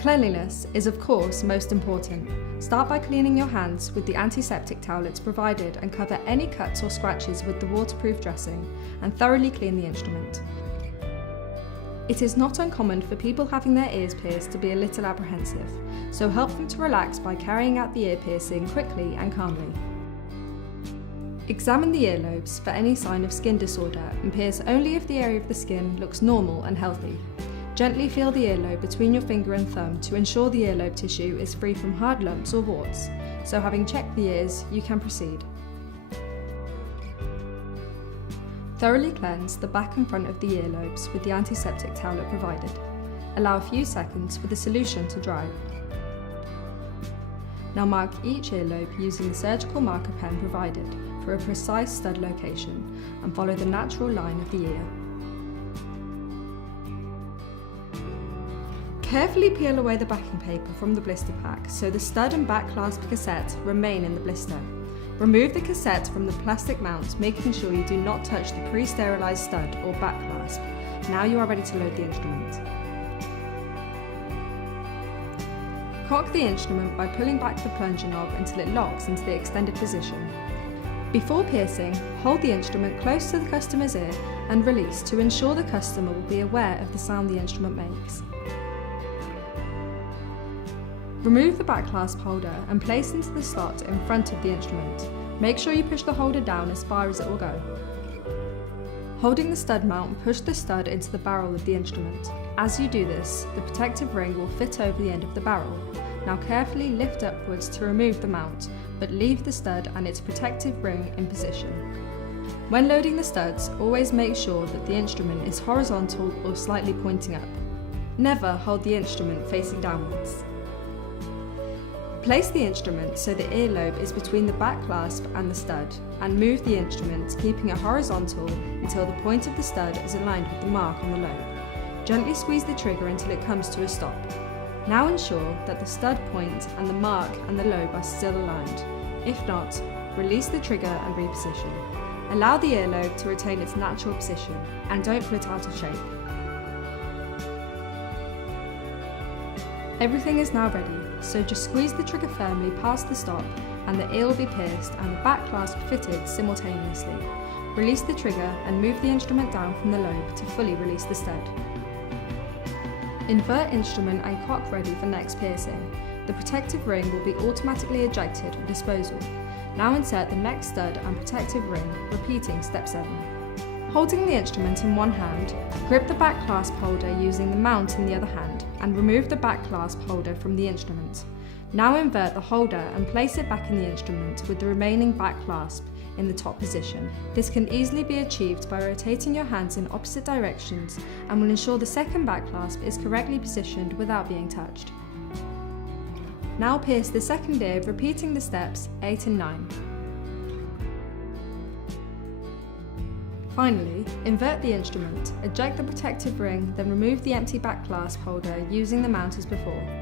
Cleanliness is of course most important. Start by cleaning your hands with the antiseptic towelettes provided and cover any cuts or scratches with the waterproof dressing and thoroughly clean the instrument. It is not uncommon for people having their ears pierced to be a little apprehensive, so help them to relax by carrying out the ear piercing quickly and calmly. Examine the earlobes for any sign of skin disorder and pierce only if the area of the skin looks normal and healthy. Gently feel the earlobe between your finger and thumb to ensure the earlobe tissue is free from hard lumps or warts, so having checked the ears, you can proceed. Thoroughly cleanse the back and front of the earlobes with the antiseptic towelette provided. Allow a few seconds for the solution to dry. Now mark each earlobe using the surgical marker pen provided for a precise stud location and follow the natural line of the ear. Carefully peel away the backing paper from the blister pack so the stud and back clasp cassette remain in the blister. Remove the cassette from the plastic mount, making sure you do not touch the pre-sterilised stud or back clasp. Now you are ready to load the instrument. Cock the instrument by pulling back the plunger knob until it locks into the extended position. Before piercing, hold the instrument close to the customer's ear and release to ensure the customer will be aware of the sound the instrument makes. Remove the back clasp holder and place into the slot in front of the instrument. Make sure you push the holder down as far as it will go. Holding the stud mount, push the stud into the barrel of the instrument. As you do this, the protective ring will fit over the end of the barrel. Now carefully lift upwards to remove the mount, but leave the stud and its protective ring in position. When loading the studs, always make sure that the instrument is horizontal or slightly pointing up. Never hold the instrument facing downwards. Place the instrument so the earlobe is between the back clasp and the stud, and move the instrument, keeping it horizontal until the point of the stud is aligned with the mark on the lobe. Gently squeeze the trigger until it comes to a stop. Now ensure that the stud point and the mark and the lobe are still aligned. If not, release the trigger and reposition. Allow the earlobe to retain its natural position, and don't pull it out of shape. Everything is now ready, so just squeeze the trigger firmly past the stop and the ear will be pierced and the back clasp fitted simultaneously. Release the trigger and move the instrument down from the lobe to fully release the stud. Invert instrument and cock ready for next piercing. The protective ring will be automatically ejected for disposal. Now insert the next stud and protective ring, repeating step 7. Holding the instrument in one hand, grip the back clasp holder using the mount in the other hand and remove the back clasp holder from the instrument. Now invert the holder and place it back in the instrument with the remaining back clasp in the top position. This can easily be achieved by rotating your hands in opposite directions and will ensure the second back clasp is correctly positioned without being touched. Now pierce the second ear, repeating the steps 8 and 9. Finally, invert the instrument, eject the protective ring, then remove the empty back clasp holder using the mount as before.